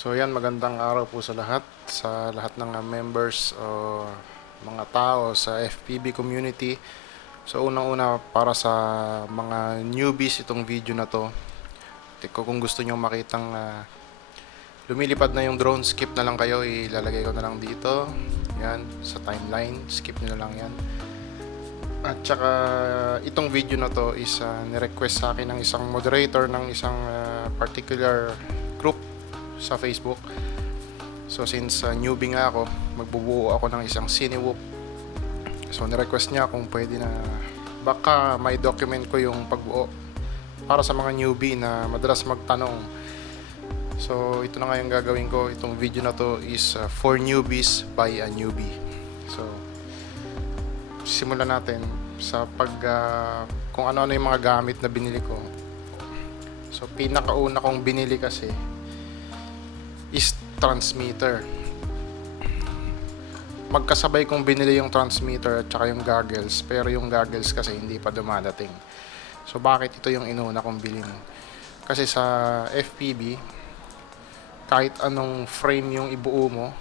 So yan, magandang araw po sa lahat ng members o mga tao sa FPB community. So unang-una, para sa mga newbies itong video na to, kung gusto nyo makitang lumilipad na yung drone, skip na lang kayo, ilalagay ko na lang dito. Yan, sa timeline, skip nyo na lang yan. At saka itong video na to is ni-request sa akin ng isang moderator ng isang particular group sa Facebook. So since newbie nga ako, magbubuo ako ng isang Cinewoop. So ni-request niya kung pwede na baka may document ko yung pagbuo para sa mga newbie na madalas magtanong. So ito na nga yung gagawin ko. Itong video na to is for newbies by a newbie. So simulan natin sa kung ano-ano yung mga gamit na binili ko. So pinakauna kong binili kasi is transmitter. Magkasabay kong binili yung transmitter at saka yung goggles, pero yung goggles kasi hindi pa dumadating. So bakit ito yung inuna kong bilhin? Kasi sa FPV, kahit anong frame yung ibuo mo,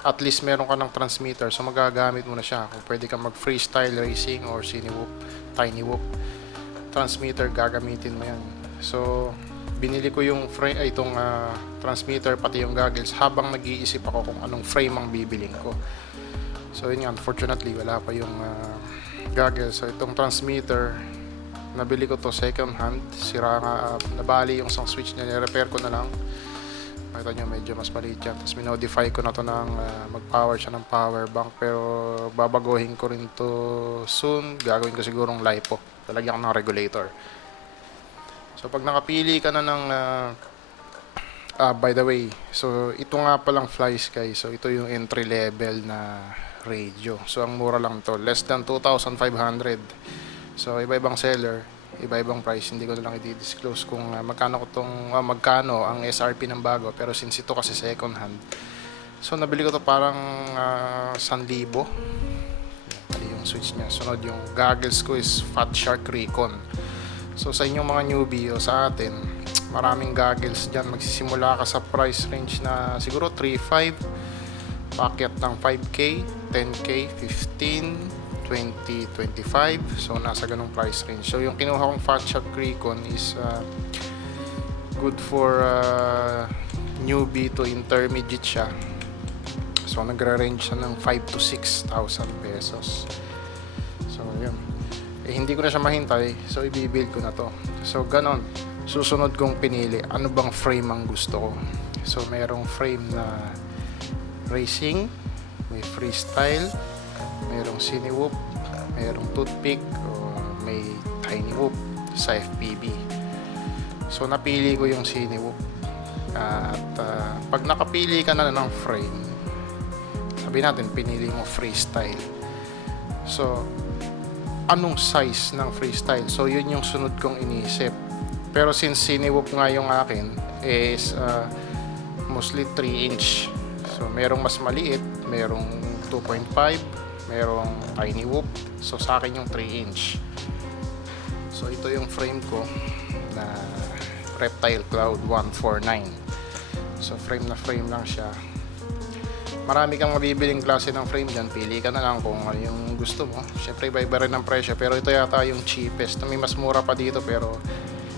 at least meron ka ng transmitter, so magagamit mo na siya. Kung pwede ka mag freestyle racing or Cinewoop, Tiny Whoop, transmitter gagamitin mo yan. So binili ko yung frame, itong transmitter pati yung goggles habang nag-iisip ako kung anong frame ang bibiling ko. So yun nga, unfortunately wala pa yung goggles. So itong transmitter, nabili ko to second hand, sira nga, nabali yung isang switch niya, ni-repair ko na lang. Makita nyo medyo mas maliit yan. Tapos minodify ko na to ng mag-power siya ng power bank, pero babaguhin ko rin to soon. Gagawin ko sigurong LiPo, talagyan ko ng regulator. So pag nakapili ka na ng by the way, so ito nga palang FlySky. So ito yung entry level na radio. So ang mura lang to, less than 2,500. So iba-ibang seller, iba-ibang price. Hindi ko na lang i-disclose kung magkano ang SRP ng bago, pero since ito kasi second hand, so nabili ko to parang 1,000. Mali yung switch niya. Sunod yung goggles ko is Fat Shark Recon. So sa inyong mga newbie o sa atin, maraming goggles dyan. Magsisimula ka sa price range na siguro 3,500, packet ng 5K, 10K, 15, 20, 25. So nasa ganung price range. So yung kinuha kong Fat Shark Recon is good for newbie to intermediate siya. So nagre-range siya ng 5 to 6,000 pesos. So yun. Hindi ko na siya mahintay, so i-build ko na to. So ganon, susunod kong pinili ano bang frame ang gusto ko. So merong frame na racing, may freestyle, merong Cinewoop, merong toothpick, o may Tiny Whoop sa FPV. So napili ko yung Cinewoop. At pag nakapili ka na ng frame, sabi natin pinili mo freestyle. So anong size ng freestyle? So yun yung sunod kong iniisip. Pero since Cinewoop nga yung akin is mostly 3 inch. So merong mas maliit, merong 2.5, merong Tiny Whoop. So sa akin yung 3 inch. So ito yung frame ko na Reptile Cloud 149. So frame na frame lang siya. Marami kang mabibiling klase ng frame dyan. Pili ka na lang kung ano yung gusto mo. Siyempre iba-iba rin ang presyo, pero ito yata yung cheapest. May mas mura pa dito, pero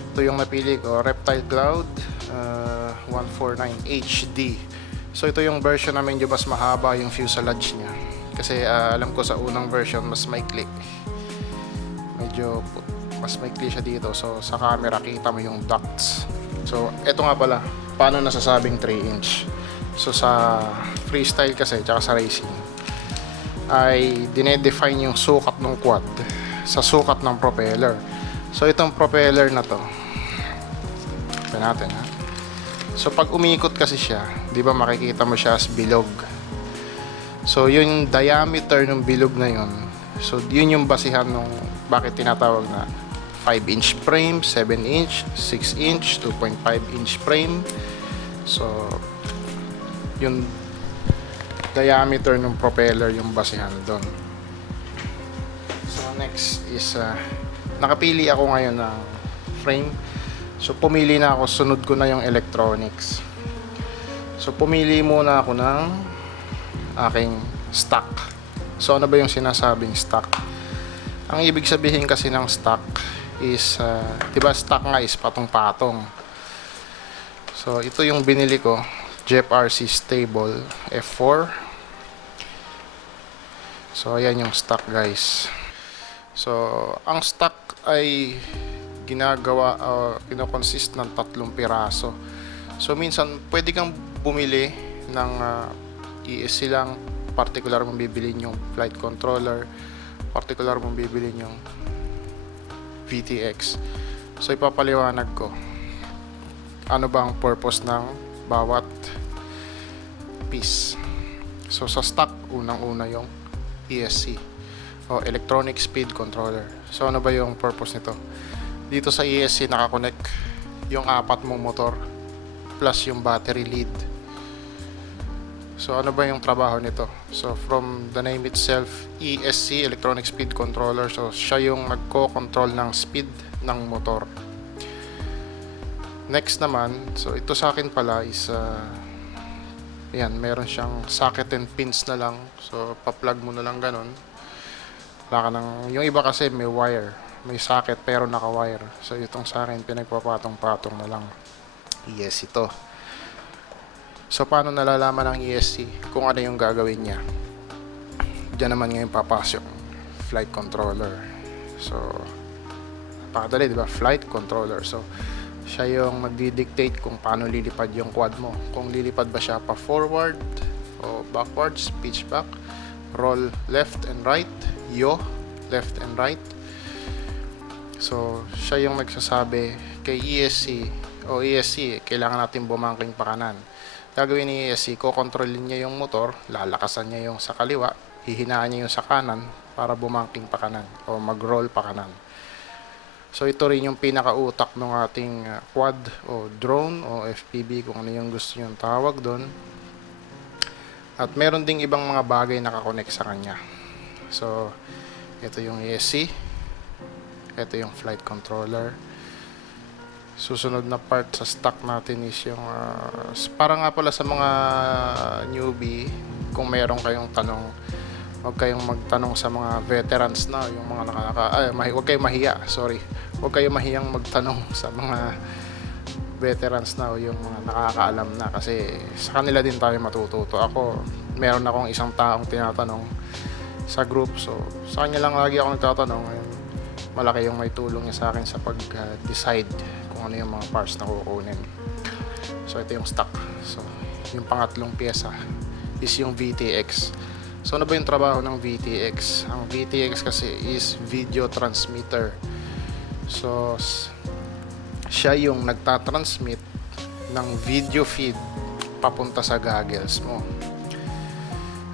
ito yung napili ko, Reptile Cloud 149 HD. So ito yung version na medyo mas mahaba yung fuselage nya. Kasi alam ko sa unang version mas maikli. Medyo mas maikli siya dito. So sa camera kita mo yung ducts. So ito nga pala, paano nasasabing 3 inch? So sa freestyle kasi tsaka sa racing ay dinedefine yung sukat ng quad sa sukat ng propeller. So itong propeller na to, ito natin ha. So pag umiikot kasi siya, di ba makikita mo siya as bilog. So yun yung diameter ng bilog na yun. So yun yung basihan ng bakit tinatawag na 5-inch frame, 7-inch, 6-inch, 2.5-inch frame. So yung diameter ng propeller yung basihan doon. So next is nakapili ako ngayon ng frame. So pumili na ako, sunod ko na yung electronics. So pumili muna ako ng aking stock. So ano ba yung sinasabing stock? Ang ibig sabihin kasi ng stock is, diba stock nga is patong-patong. So ito yung binili ko, Jeep RC Stable F4. So ayan yung stock guys. So ang stock ay ginagawa, kinokonsist ng 3 piraso. So minsan pwede kang bumili ng ESC lang, particular mong bibili yung flight controller, particular mong bibili yung VTX. So ipapaliwanag ko ano ba ang purpose ng bawat piece. So sa stock, unang-una yung ESC o Electronic Speed Controller. So ano ba yung purpose nito? Dito sa ESC nakakonect yung 4 mong motor plus yung battery lead. So ano ba yung trabaho nito? So from the name itself, ESC, Electronic Speed Controller, so siya yung nagko-control ng speed ng motor. Next naman, so ito sa akin pala is yan, meron siyang socket and pins na lang. So pa-plug mo na lang ganun. Wala ka ng, yung iba kasi may wire, may socket pero naka-wire. So itong sa akin pinagpapatong-patong na lang. ESC ito. So paano nalalaman ng ESC kung ano yung gagawin niya? Diyan naman ngayon papasok flight controller. So napakadali, di ba? Flight controller. So siya yung magdi-dictate kung paano lilipad yung quad mo. Kung lilipad ba siya pa forward o backwards, pitch back, roll left and right, yaw left and right. So siya yung nagsasabi kay ESC o ESC, kailangan natin bumangking pa kanan. Gagawin ni ESC, ko-kontrolin niya yung motor, lalakasan niya yung sa kaliwa, hihinaan niya yung sa kanan para bumangking pa kanan o mag-roll pa kanan. So ito rin yung pinakautak ng ating quad o drone o FPV, kung ano yung gusto nyo tawag doon. At meron ding ibang mga bagay nakakonect sa kanya. So ito yung ESC, ito yung flight controller. Susunod na part sa stock natin is yung para nga pala sa mga newbie, kung meron kayong tanong, huwag kayong magtanong sa mga veterans na, yung mga huwag kayong mahiya, sorry. Huwag kayong mahiyang magtanong sa mga veterans na o yung mga nakakaalam na, kasi sa kanila din tayo matututo. Ako, meron akong isang taong tinatanong sa group, so sa kanya lang lagi ako nagtatanong. Malaki yung may tulong niya sa akin sa pag-decide kung ano yung mga parts na kukunin. So ito yung stock. So yung pangatlong pyesa is yung VTX. So ano ba yung trabaho ng VTX? Ang VTX kasi is video transmitter. So siya yung nagtatransmit ng video feed papunta sa goggles mo.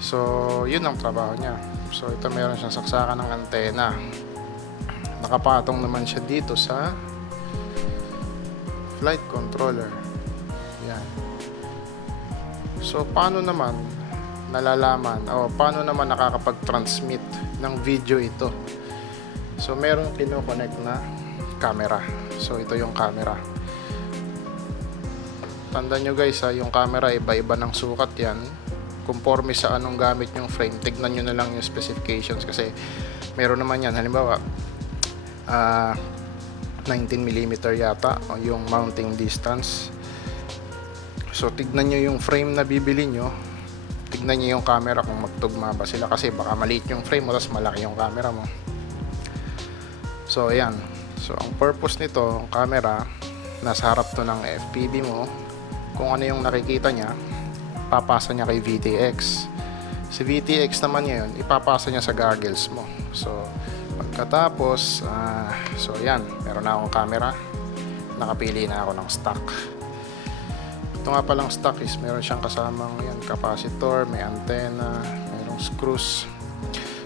So yun ang trabaho niya. So ito, meron siyang saksakan ng antena. Nakapatong naman siya dito sa flight controller. Yan. So paano naman nalalaman o paano naman nakakapag-transmit ng video ito? So meron kino-connect na camera. So ito yung camera. Tandaan nyo guys, yung camera iba-iba ng sukat yan. Conforme sa anong gamit yung frame, tignan nyo na lang yung specifications, kasi meron naman yan, halimbawa 19mm yata o yung mounting distance. So tignan nyo yung frame na bibili nyo, tignan nyo yung camera kung magtugma ba sila, kasi baka maliit yung frame mo tapos malaki yung camera mo. So ayan, so ang purpose nito, ang camera nasa harap to ng FPV mo. Kung ano yung nakikita niya, papasa niya kay VTX. Si VTX naman ngayon, ipapasa niya sa goggles mo. So pagkatapos, so yan, meron na akong camera, nakapili na ako ng stock. Ito nga palang stock is meron siyang kasamang yan, capacitor, may antenna, mayroong screws.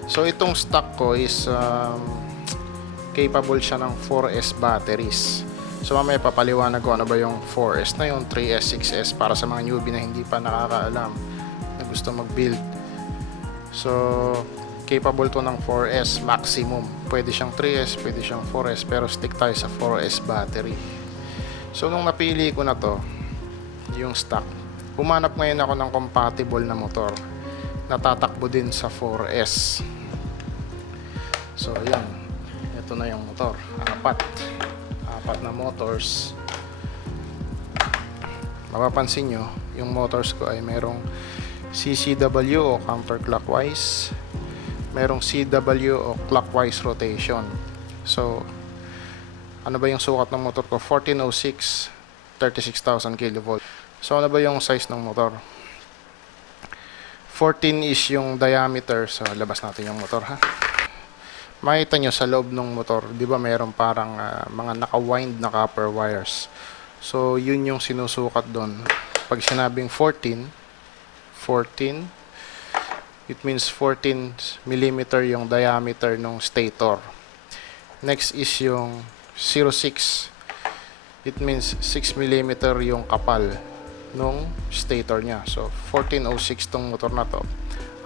So itong stock ko is capable siya ng 4S batteries. So mamaya papaliwanag ko ano ba yung 4S na yung 3S, 6S para sa mga newbie na hindi pa nakakaalam, na gusto mag-build. So capable to ng 4S maximum. Pwede siyang 3S, pwede siyang 4S, pero stick tayo sa 4S battery. So nung napili ko na to, yung stock, Humanap ngayon ako ng compatible na motor na tatakbo din sa 4S. So ayan, ito na yung motor, apat na motors. Mapapansin nyo, yung motors ko ay merong CCW o counterclockwise, merong CW o clockwise rotation. So ano ba yung sukat ng motor ko? 1406, 36,000 kV. So ano ba yung size ng motor? 14 is yung diameter. So labas natin yung motor, ha. Makita nyo sa loob ng motor, di ba mayroon parang mga naka-wind na copper wires. So yun yung sinusukat doon. Pag sinabing 14, it means 14 millimeter yung diameter ng stator. Next is yung 06. It means 6 millimeter yung kapal nung stator niya. So 1406 tong motor na to.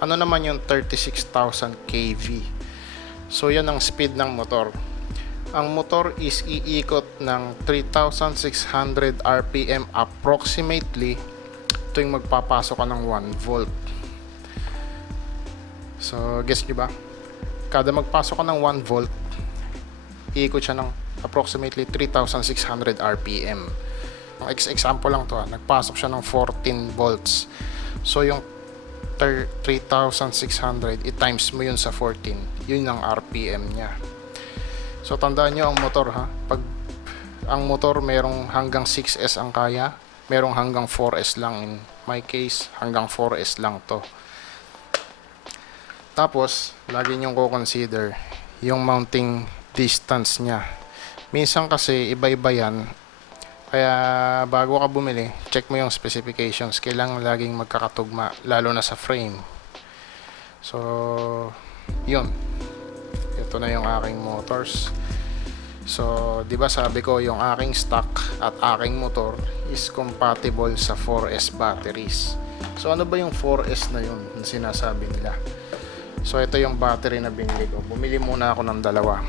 Ano naman yung 36,000 kV? So yan ang speed ng motor. Ang motor is iikot ng 3,600 RPM approximately tuwing magpapasok ka ng 1 volt. So guess nyo ba? Kada magpasok ka ng 1 volt, iikot siya ng approximately 3,600 RPM. Example lang to, nagpasok siya ng 14 volts. So yung 3,600 i-times mo yun sa 14, yun ang RPM niya. So tandaan nyo ang motor, ha, pag ang motor merong hanggang 6S ang kaya, merong hanggang 4S lang. In my case, hanggang 4S lang to. Tapos lagi nyo ko-consider yung mounting distance niya. Minsan kasi iba-iba yan. Kaya bago ka bumili, check mo yung specifications. Kailangan laging magkakatugma, lalo na sa frame. So, yun. Ito na yung aking motors. So, di ba sabi ko yung aking stock at aking motor is compatible sa 4S batteries. So, ano ba yung 4S na yun na sinasabi nila? So, ito yung battery na binili ko. Bumili muna ako ng dalawa.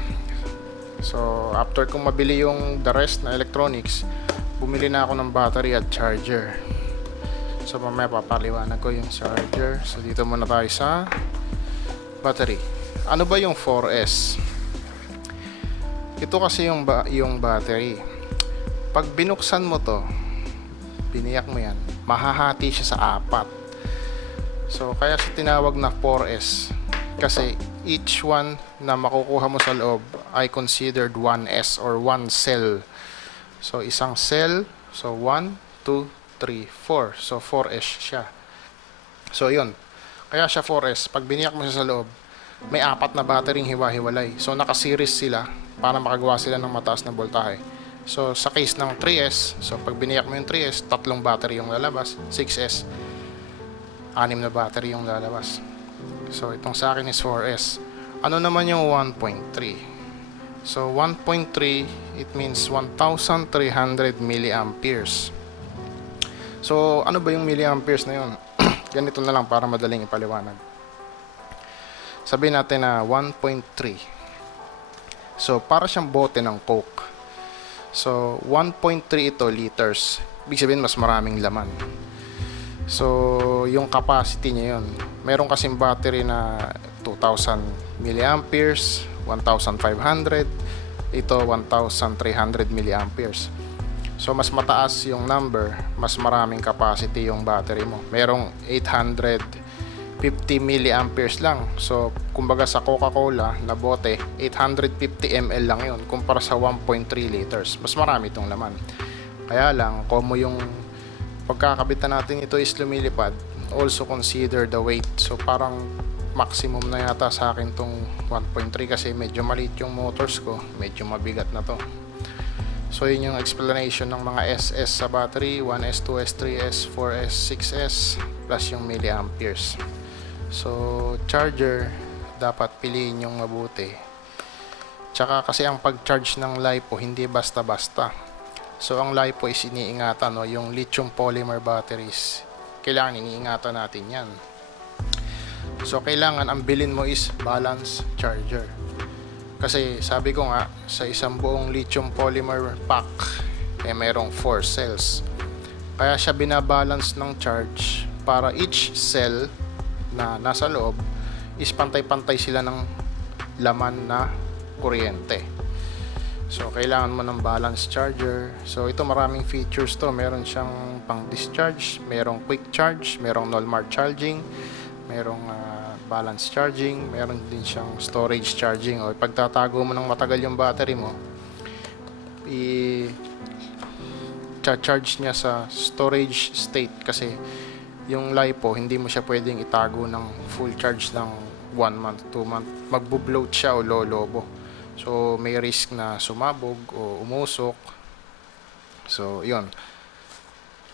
So, after kong mabili yung the rest na electronics, bumili na ako ng battery at charger. So, mamaya papaliwanag ko yung charger. So, dito muna tayo sa battery. Ano ba yung 4S? Ito kasi yung battery. Pag binuksan mo to, biniyak mo yan, mahahati siya sa 4. So, kaya siya tinawag na 4S. Kasi each one na makukuha mo sa loob ay considered 1S or 1 cell. So, isang cell. So, 1, 2, 3, 4. So, 4S siya. So, yun. Kaya siya 4S. Pag biniyak mo siya sa loob, may 4 na battery hiwa-hiwalay. So, naka-series sila para makagawa sila ng mataas na voltahe. So, sa case ng 3S, so pag biniyak mo yung 3S, 3 battery yung lalabas. 6S, 6 na battery yung lalabas. So, itong sa akin is 4S. Ano naman yung 1.3? So, 1.3, it means 1,300 milliamperes. So, ano ba yung milliamperes na yun? Ganito na lang para madaling ipaliwanag. Sabihin natin na 1.3. So, para siyang bote ng Coke. So, 1.3 ito liters. Ibig sabihin, mas maraming laman. So, yung capacity niya yun. Meron kasing battery na 2,000 milliamperes, 1,500. Ito, 1,300 milliamperes. So, mas mataas yung number, mas maraming capacity yung battery mo. Merong 850 milliamperes lang. So, kumbaga sa Coca-Cola na bote, 850 ml lang yun kumpara sa 1.3 liters. Mas marami itong laman. Kaya lang, kung yung pagkakabitan natin ito is lumilipad, also consider the weight. So, parang maximum na yata sa akin tong 1.3 kasi medyo maliit yung motors ko. Medyo mabigat na to. So, yun yung explanation ng mga SS sa battery. 1S, 2S, 3S, 4S, 6S plus yung milliamperes. So, charger dapat piliin yung mabuti. Tsaka kasi ang pag-charge ng LiPo hindi basta-basta. So, ang LiPo is iniingatan, no? Yung lithium polymer batteries. Kailangan iniingatan natin yan. So, kailangan ang bilin mo is balance charger. Kasi sabi ko nga, sa isang buong lithium polymer pack, merong 4 cells. Kaya siya binabalance ng charge para each cell na nasa loob is pantay-pantay sila ng laman na kuryente. So kailangan mo ng balance charger. So ito maraming features to. Meron siyang pang discharge, merong quick charge, merong normal charging, merong balance charging, meron din siyang storage charging. O pagtatago mo ng matagal yung battery mo, i-charge niya sa storage state kasi yung LiPo hindi mo siya pwedeng itago ng full charge ng 1 month, 2 month. Magbo-bloat siya o lolobo. So may risk na sumabog o umusok. So yun,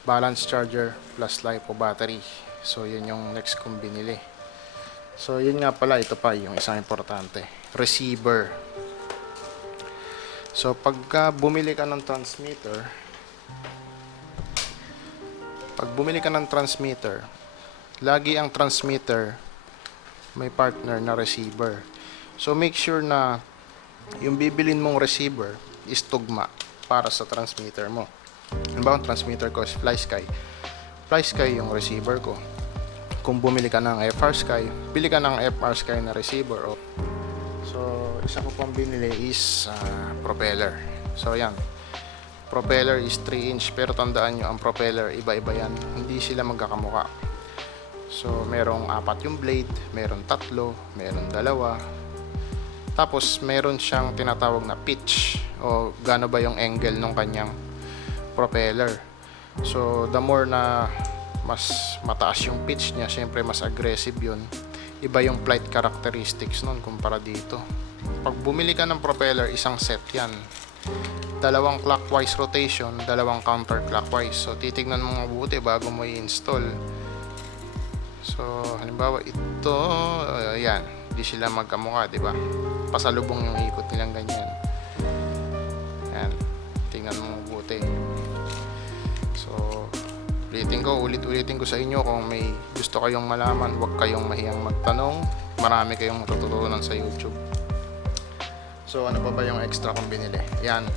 balance charger plus LiPo battery. So yun yung next kong binili. So yun nga pala, ito pa yung isang importante, receiver. So pagka bumili ka ng transmitter, lagi ang transmitter may partner na receiver. So make sure na yung bibilin mong receiver is tugma para sa transmitter mo. Halimbawa, ang transmitter ko is FlySky. FlySky yung receiver ko. Kung bumili ka ng FrSky, bili ka ng FrSky na receiver. So isa ko pang binili is propeller. So yan, propeller is 3 inch, pero tandaan nyo, ang propeller iba-iba yan, hindi sila magkakamuka. So merong 4 yung blade, meron 3, meron 2, tapos meron siyang tinatawag na pitch o gaano ba yung angle ng kanyang propeller. So the more na mas mataas yung pitch niya, syempre mas aggressive yun. Iba yung flight characteristics nun kumpara dito. Pag bumili ka ng propeller, isang set yan, 2 clockwise rotation, 2 counterclockwise. So titignan mo mabuti bago mo i-install. So halimbawa ito, yan, di sila magkamukha, di ba? Pasalubong yung ikot nilang ganyan. Yan, tingnan mo mabuti. So ulit-ulitin ko sa inyo, kung may gusto kayong malaman, huwag kayong mahiyang magtanong. Marami kayong matututunan sa YouTube. So ano pa ba yung extra kong binili? Yan,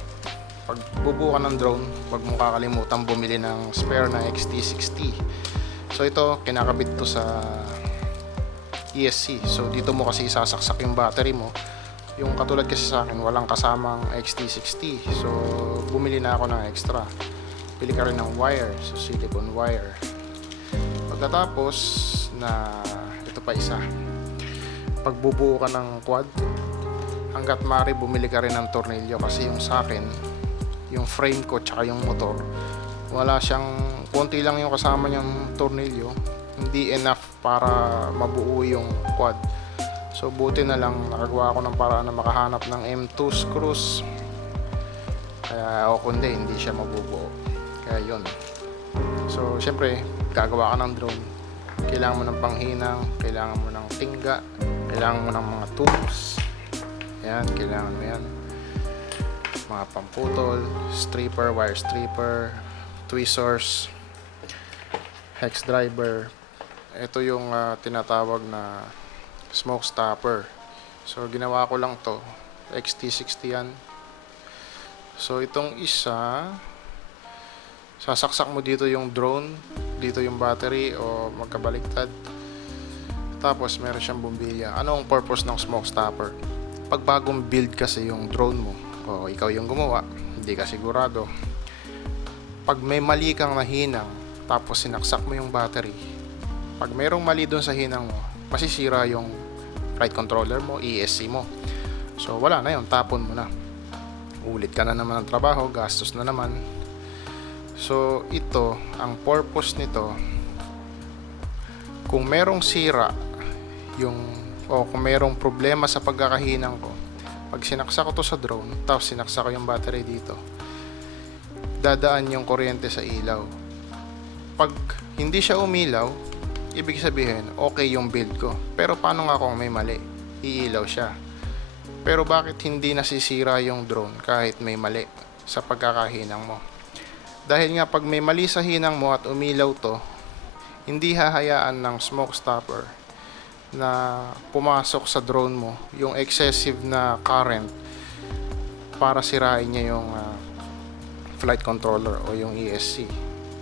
pag bubuo ka ng drone, huwag mong kakalimutan bumili ng spare na XT60. So ito, kinakabit to sa ESC. So dito mo kasi isasaksak yung battery mo. Yung katulad kasi sa akin, walang kasamang XT60. So bumili na ako ng extra. Pili ka rin ng wire, so silicone wire. Pagkatapos na ito pa isa, pagbubuo ka ng quad, hanggat maaari bumili ka rin ng tornilyo, kasi yung sa akin, yung frame ko tsaka yung motor, wala siyang, konti lang yung kasama niyang tornilyo, hindi enough para mabuo yung quad. So buti na lang nakagawa ako ng paraan na makahanap ng M2 screws, kaya o kundi hindi siya mabubuo. Kaya yun. So syempre gagawa ka ng drone, kailangan mo ng panghinang, kailangan mo ng tingga, kailangan mo ng mga tools. Yan, kailangan mo yan, mga pamputol, stripper, wire stripper, tweezers, hex driver. Ito yung tinatawag na smoke stopper. So ginawa ko lang to, XT60 yan. So itong isa, sasaksak mo dito yung drone, dito yung battery, o magkabaliktad. Tapos meron siyang bumbilya. Ano ang purpose ng smoke stopper? Pag bagong build kasi yung drone mo, o ikaw yung gumawa, hindi ka sigurado, pag may mali kang nahinang tapos sinaksak mo yung battery, pag mayroong mali doon sa hinang mo, masisira yung flight controller mo, ESC mo. So wala na yun, tapon mo na, ulit ka na naman ng trabaho, gastos na naman. So ito, ang purpose nito, kung merong sira o kung merong problema sa pagkakahinang ko, pag sinaksak ko to sa drone, tapos sinaksak ko yung battery dito, dadaan yung kuryente sa ilaw. Pag hindi siya umilaw, ibig sabihin okay yung build ko. Pero paano nga kung may mali? Iilaw siya. Pero bakit hindi nasisira yung drone kahit may mali sa pagkakahinang mo? Dahil nga pag may mali sa hinang mo at umilaw to, hindi hahayaan ng smoke stopper na pumasok sa drone mo yung excessive na current para sirain niya yung flight controller o yung ESC.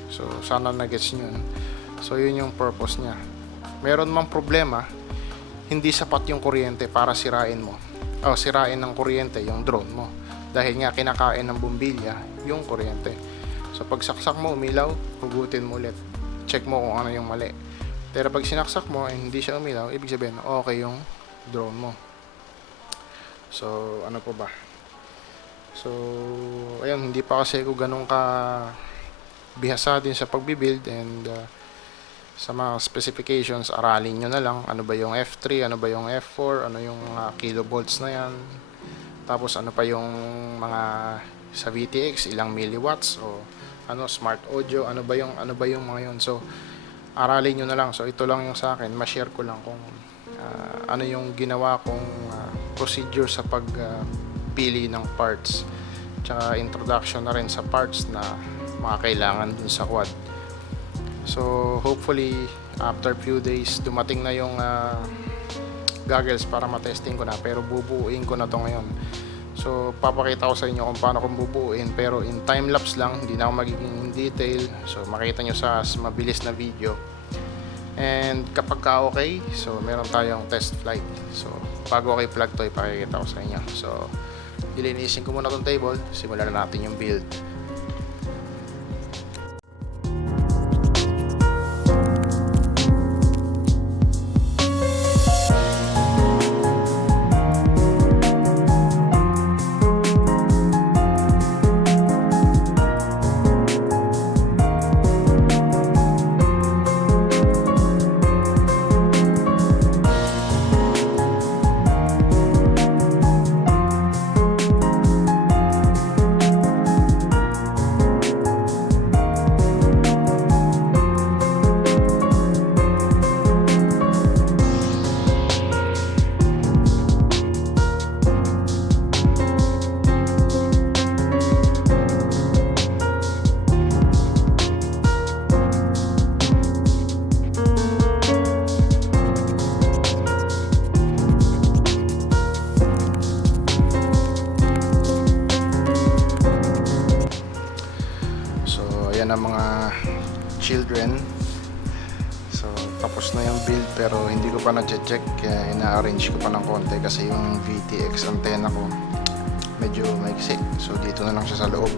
So sana na-gets nyo yun. So yun yung purpose niya. Meron mang problema, hindi sapat yung kuryente para sirain mo. Sirain ng kuryente yung drone mo. Dahil nga kinakain ng bumbilya yung kuryente. So pag saksak mo umilaw, hugutin mo ulit. Check mo kung ano yung mali. Pero pag sinaksak mo hindi siya umilaw, ibig sabihin okay yung drone mo. So ano po ba? So ayun, hindi pa kasi ako ganun ka bihasa din sa pagbibuild, and sa mga specifications aralin nyo na lang ano ba yung F3, ano ba yung F4, ano yung mga kilovolts na yan, tapos ano pa yung mga sa VTX ilang milliwatts, o ano smart audio, ano ba yung mga yun. So aralin nyo na lang. So ito lang yung sa akin, ma-share ko lang kung ano yung ginawa kong procedure sa pagpili ng parts, tsaka introduction na rin sa parts na mga kailangan dun sa quad. So hopefully after few days dumating na yung goggles para matesting ko na, pero bubuuin ko na to ngayon. So papakita ko sa inyo kung paano kong bubuuin, pero in time lapse lang, hindi na ako magiging in detail. So makita nyo sa mabilis na video. And kapag ka okay, so meron tayong test flight. So bago ako i-plug to, ipakikita ko sa inyo. So ilinisin ko muna tong table, simulan na natin yung build. Yan ang mga children. So tapos na yung build, pero hindi ko pa na-check, kaya ina-arrange ko pa ng konti kasi yung VTX antenna ko medyo maiksi. So dito na lang siya sa loob.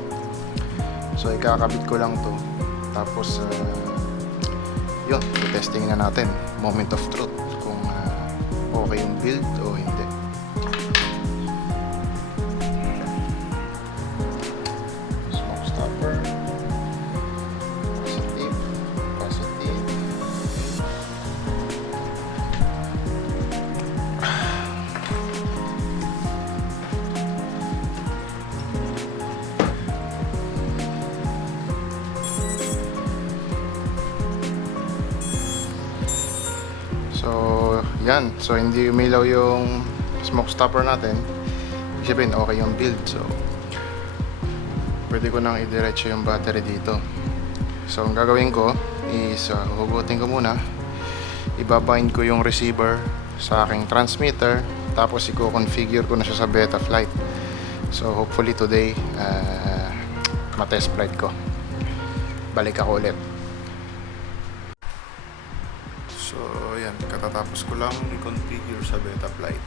So ikakabit ko lang to, tapos yun, testing na natin moment of truth kung okay yung build o hindi. Smoke stopper, positive. So yan, so hindi umilaw yung smoke stopper natin, ibig sabihin okay yung build. So pwede ko nang idiretso yung battery dito. So ang gagawin ko is hugutin ko muna, ibabind ko yung receiver sa aking transmitter, tapos i-configure ko na siya sa Betaflight. So hopefully today ma-test flight ko. Balik ako ulit. So yan, katatapos ko lang i-configure sa Betaflight.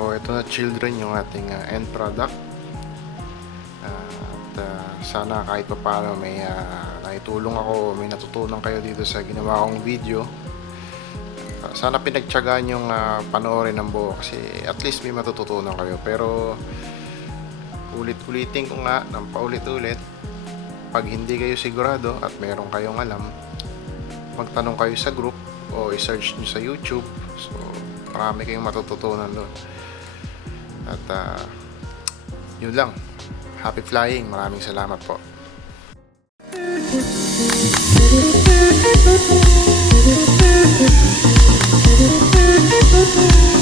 So ito na children yung ating end product. At sana kahit pa paano may naitulong ako, may natutunan kayo dito sa ginawa kong video. sana pinagtiyagaan yung panoorin ng buo kasi at least may matututunan kayo. Pero ulit-ulitin ko nga ng paulit-ulit, pag hindi kayo sigurado at meron kayong alam, magtanong kayo sa group o i-search nyo sa YouTube. So marami kayong matututunan doon. At yun lang. Happy flying. Maraming salamat po. Thank you.